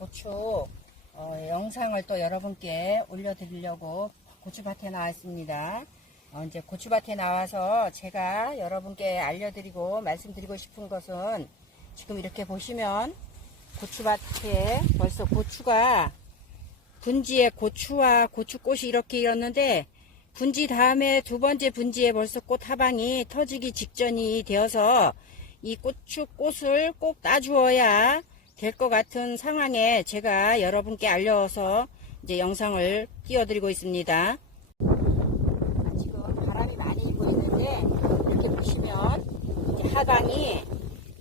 고추 어, 영상을 또 여러분께 올려드리려고 고추밭에 나왔습니다. 어, 이제 고추밭에 나와서 제가 여러분께 알려드리고 말씀드리고 싶은 것은 지금 이렇게 보시면 고추밭에 벌써 고추가 분지에 고추와 고추꽃이 이렇게 일었는데 분지 다음에 두 번째 분지에 벌써 꽃 하방이 터지기 직전이 되어서 이 고추 꽃을 꼭 따주어야 될 것 같은 상황에 제가 여러분께 알려서 이제 영상을 띄워드리고 있습니다. 아, 지금 바람이 많이 불고 있는데 이렇게 보시면 하방이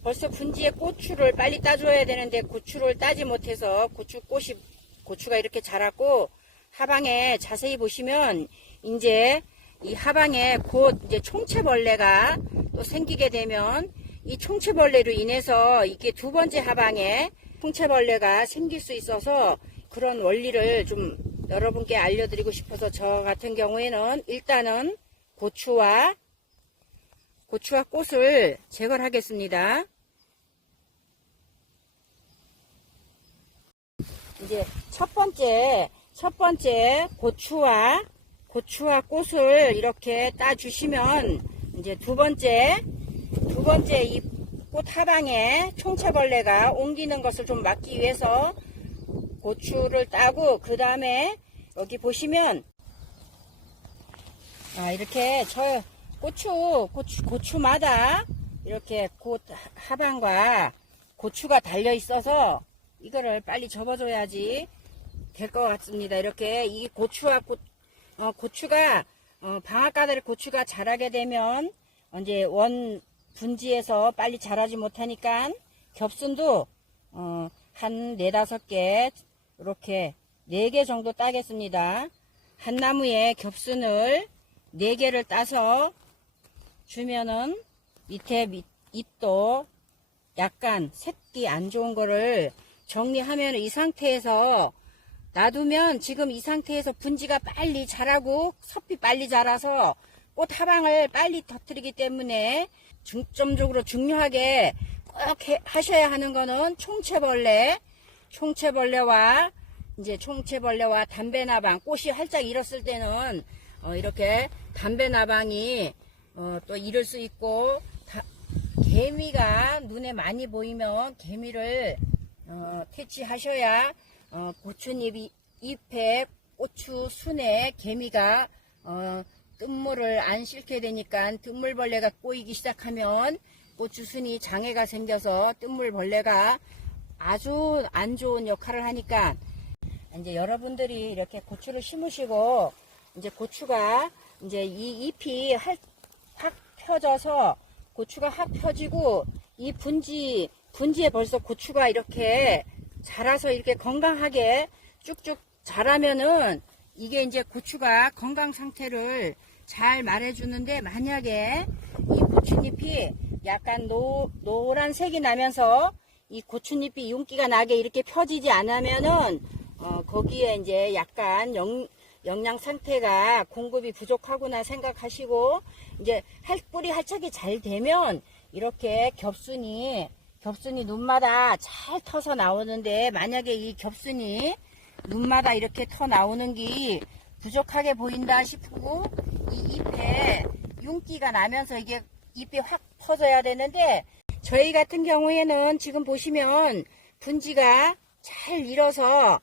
벌써 분지에 고추를 빨리 따줘야 되는데 고추를 따지 못해서 고추 꽃이 고추가 이렇게 자랐고 하방에 자세히 보시면 이제 이 하방에 곧 이제 총채벌레가 또 생기게 되면 이 총채벌레로 인해서 이게 두 번째 하방에 총채벌레가 생길 수 있어서 그런 원리를 좀 여러분께 알려드리고 싶어서 저 같은 경우에는 일단은 고추와 고추와 꽃을 제거를 하겠습니다. 이제 첫 번째 첫 번째 고추와 고추와 꽃을 이렇게 따 주시면 이제 두 번째 두 번째 이 꽃 하방에 총채벌레가 옮기는 것을 좀 막기 위해서 고추를 따고 그 다음에 여기 보시면 아 이렇게 저 고추 고추 고추마다 이렇게 꽃 하방과 고추가 달려 있어서 이거를 빨리 접어줘야지 될 것 같습니다. 이렇게 이 고추와 꽃, 어, 고추가 어, 방앗가들 고추가 자라게 되면 이제 원 분지에서 빨리 자라지 못하니까 겹순도 어, 한 네다섯 개 이렇게 네 개 정도 따겠습니다. 한 나무에 겹순을 네 개를 따서 주면은 밑에 밑, 잎도 약간 색이 안 좋은 거를 정리하면 이 상태에서 놔두면 지금 이 상태에서 분지가 빨리 자라고 섭이 빨리 자라서 꽃 하방을 빨리 터뜨리기 때문에 중점적으로 중요하게 꼭 해- 하셔야 하는 거는 총채벌레, 총채벌레와 이제 총채벌레와 담배나방 꽃이 활짝 일었을 때는 어, 이렇게 담배나방이 어, 또 이럴 수 있고 다- 개미가 눈에 많이 보이면 개미를 어, 퇴치하셔야 어, 고추잎 잎에 고추 순에 개미가 어, 뜬물을 안 싣게 되니까 뜬물벌레가 꼬이기 시작하면 고추 순이 장애가 생겨서 뜬물벌레가 아주 안 좋은 역할을 하니까 이제 여러분들이 이렇게 고추를 심으시고 이제 고추가 이제 이 잎이 할- 확 펴져서 고추가 확 펴지고 이 분지 분지에 벌써 고추가 이렇게 자라서 이렇게 건강하게 쭉쭉 자라면은 이게 이제 고추가 건강 상태를 잘 말해주는데 만약에 이 고추잎이 약간 노, 노란색이 나면서 이 고추잎이 윤기가 나게 이렇게 펴지지 않으면은 어, 거기에 이제 약간 영, 영양 상태가 공급이 부족하구나 생각하시고 이제 할 뿌리 할착이 잘 되면 이렇게 겹순이 겹순이 눈마다 잘 터서 나오는데 만약에 이 겹순이 눈마다 이렇게 터 나오는 게 부족하게 보인다 싶고 이 잎에 윤기가 나면서 이게 잎이 확 퍼져야 되는데 저희 같은 경우에는 지금 보시면 분지가 잘 일어서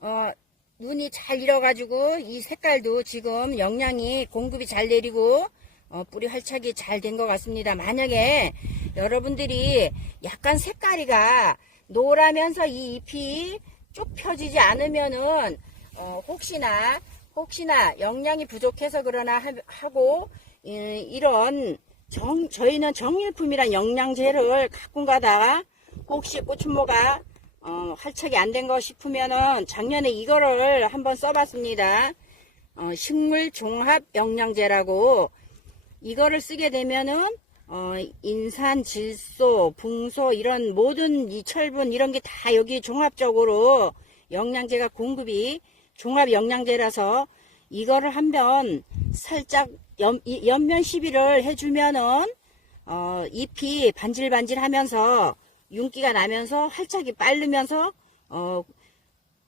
어, 눈이 잘 일어가지고 이 색깔도 지금 영양이 공급이 잘 내리고 어, 뿌리 활착이 잘 된 것 같습니다. 만약에 여러분들이 약간 색깔이가 노라면서 이 잎이 쭉 펴지지 않으면은 어, 혹시나 혹시나 영양이 부족해서 그러나 하- 하고 이, 이런 정, 저희는 정일품이란 영양제를 가끔 가다가 혹시 고추모가 어, 활착이 안 된 거 싶으면은 작년에 이거를 한번 써봤습니다. 어, 식물 종합 영양제라고 이거를 쓰게 되면은 어, 인산, 질소, 붕소 이런 모든 이 철분 이런 게 다 여기 종합적으로 영양제가 공급이 종합 영양제라서 이거를 한번 살짝 연, 이- 연면 시비를 해주면은 어, 잎이 반질반질하면서 윤기가 나면서 활착이 빠르면서 어, 어,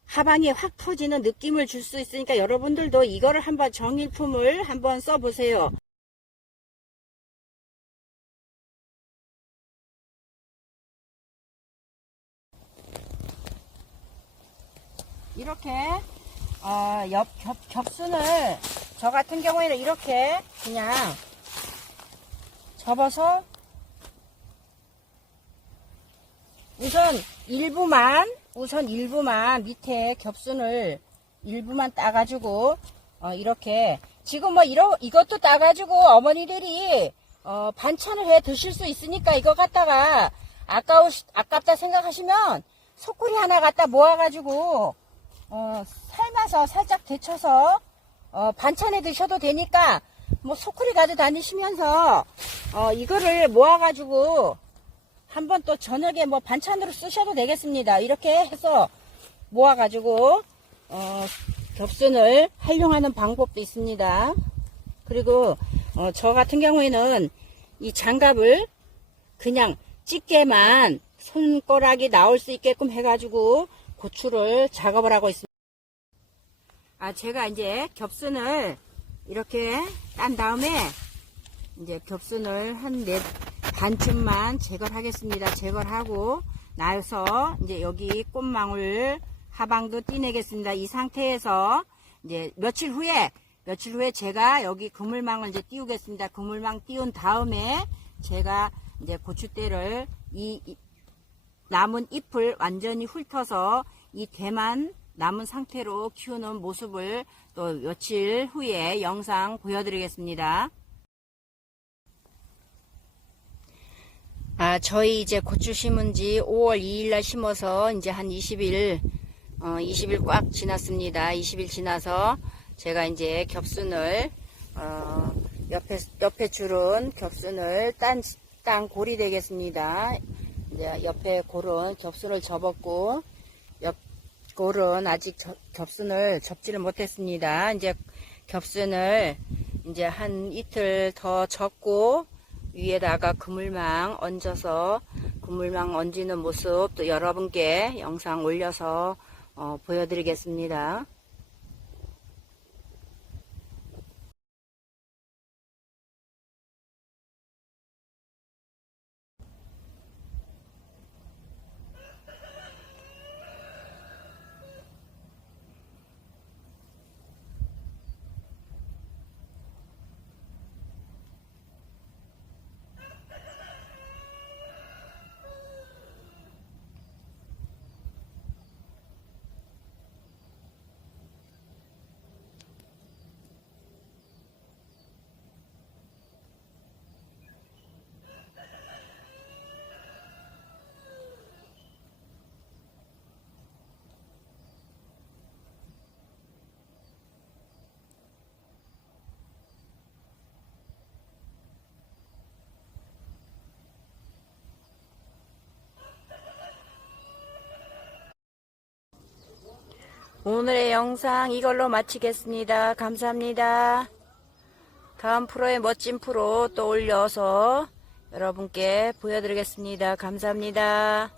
하방에 확 터지는 느낌을 줄 수 있으니까 여러분들도 이거를 한번 정일품을 한번 써보세요. 이렇게 어, 옆, 겹, 겹순을 저 같은 경우에는 이렇게 그냥 접어서 우선 일부만 우선 일부만 밑에 겹순을 일부만 따가지고 어, 이렇게 지금 뭐 이러 이것도 따가지고 어머니들이 어, 반찬을 해 드실 수 있으니까 이거 갖다가 아까우 아깝다 생각하시면 소쿠리 하나 갖다 모아가지고 어, 삶아서 살짝 데쳐서 어, 반찬에 드셔도 되니까 뭐 소쿠리 가져 다니시면서 어, 이거를 모아가지고 한번 또 저녁에 뭐 반찬으로 쓰셔도 되겠습니다. 이렇게 해서 모아가지고 어, 겹순을 활용하는 방법도 있습니다. 그리고 어, 저 같은 경우에는 이 장갑을 그냥 집게만 손가락이 나올 수 있게끔 해가지고 고추를 작업을 하고 있습니다. 아, 제가 이제 겹순을 이렇게 딴 다음에 이제 겹순을 한네 반쯤만 제거를 하겠습니다. 제거를 하고 나서 이제 여기 꽃망울 하방도 띄내겠습니다. 이 상태에서 이제 며칠 후에 며칠 후에 제가 여기 그물망을 이제 띄우겠습니다. 그물망 띄운 다음에 제가 이제 고추대를 이, 이 남은 잎을 완전히 훑어서 이 대만 남은 상태로 키우는 모습을 또 며칠 후에 영상 보여드리겠습니다. 아, 저희 이제 고추 심은 지 5월 2일 날 심어서 이제 한 20일, 어, 20일 꽉 지났습니다. 20일 지나서 제가 이제 겹순을, 어, 옆에, 옆에 줄은 겹순을 딴, 딴 골이 되겠습니다. 이제 옆에 골은 겹순을 접었고, 옆 골은 아직 저- 겹순을 접지를 못했습니다. 이제 겹순을 이제 한 이틀 더 접고, 위에다가 그물망 얹어서 그물망 얹는 모습 또 여러분께 영상 올려서 어, 보여드리겠습니다. 오늘의 영상 이걸로 마치겠습니다. 감사합니다. 다음 프로의 멋진 프로 또 올려서 여러분께 보여드리겠습니다. 감사합니다.